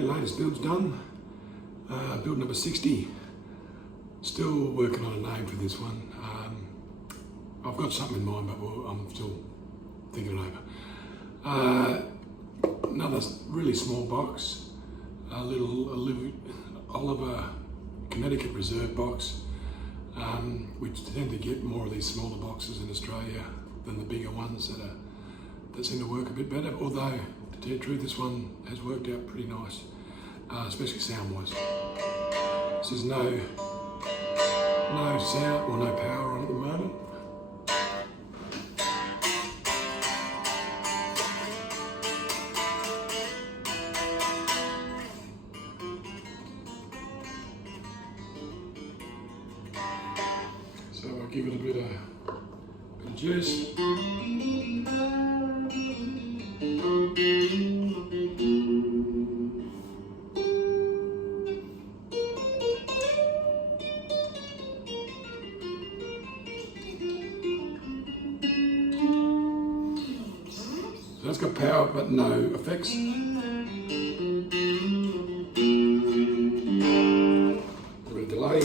Okay, latest build's done. Build number 60. Still working on a name for this one. I've got something in mind, but I'm still thinking it over. Another really small box, a little Oliver Connecticut Reserve box. We tend to get more of these smaller boxes in Australia than the bigger ones that seem to work a bit better. Although, to tell you the truth, this one has worked out pretty nice, especially sound-wise. So there's no sound or no power on at the moment. So I'll give it a bit of juice. So that's got power but no effects. A bit of delay.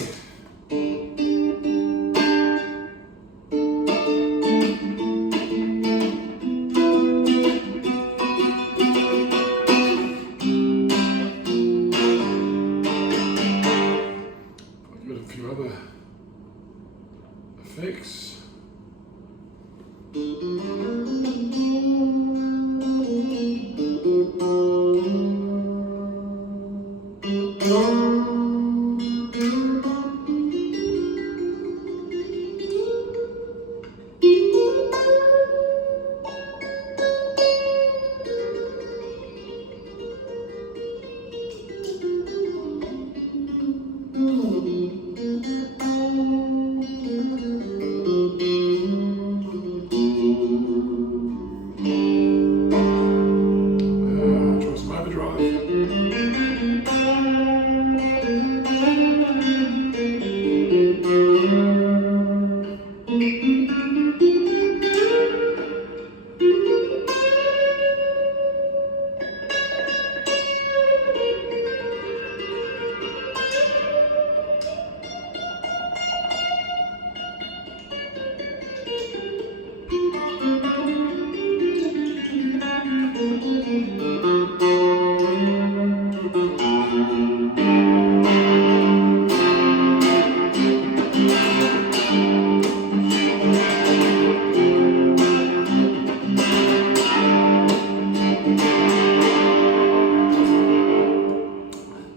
A few other effects.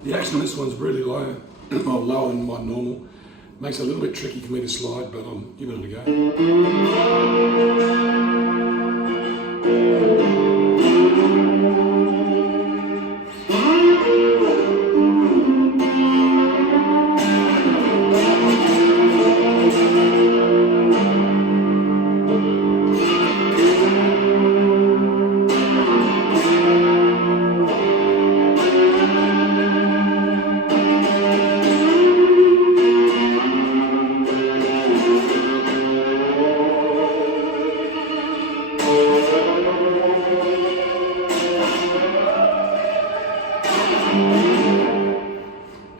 The action on this one's really low, or lower than my normal. Makes it a little bit tricky for me to slide, but I'm giving it a go.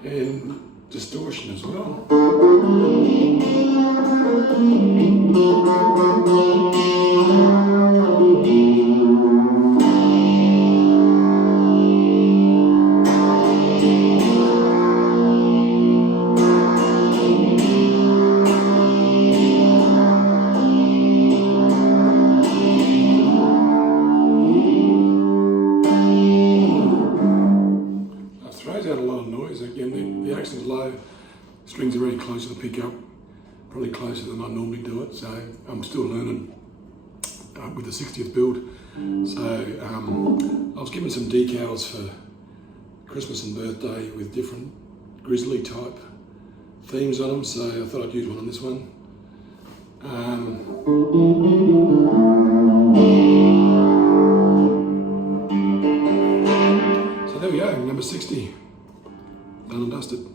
And distortion as well. Throws out a lot of noise. Again, the action's low, strings are really close to the pickup, probably closer than I normally do it, so I'm still learning with the 60th build. So I was given some decals for Christmas and birthday with different grizzly type themes on them, so I thought I'd use one on this one. So there we go, number 60, done and dusted.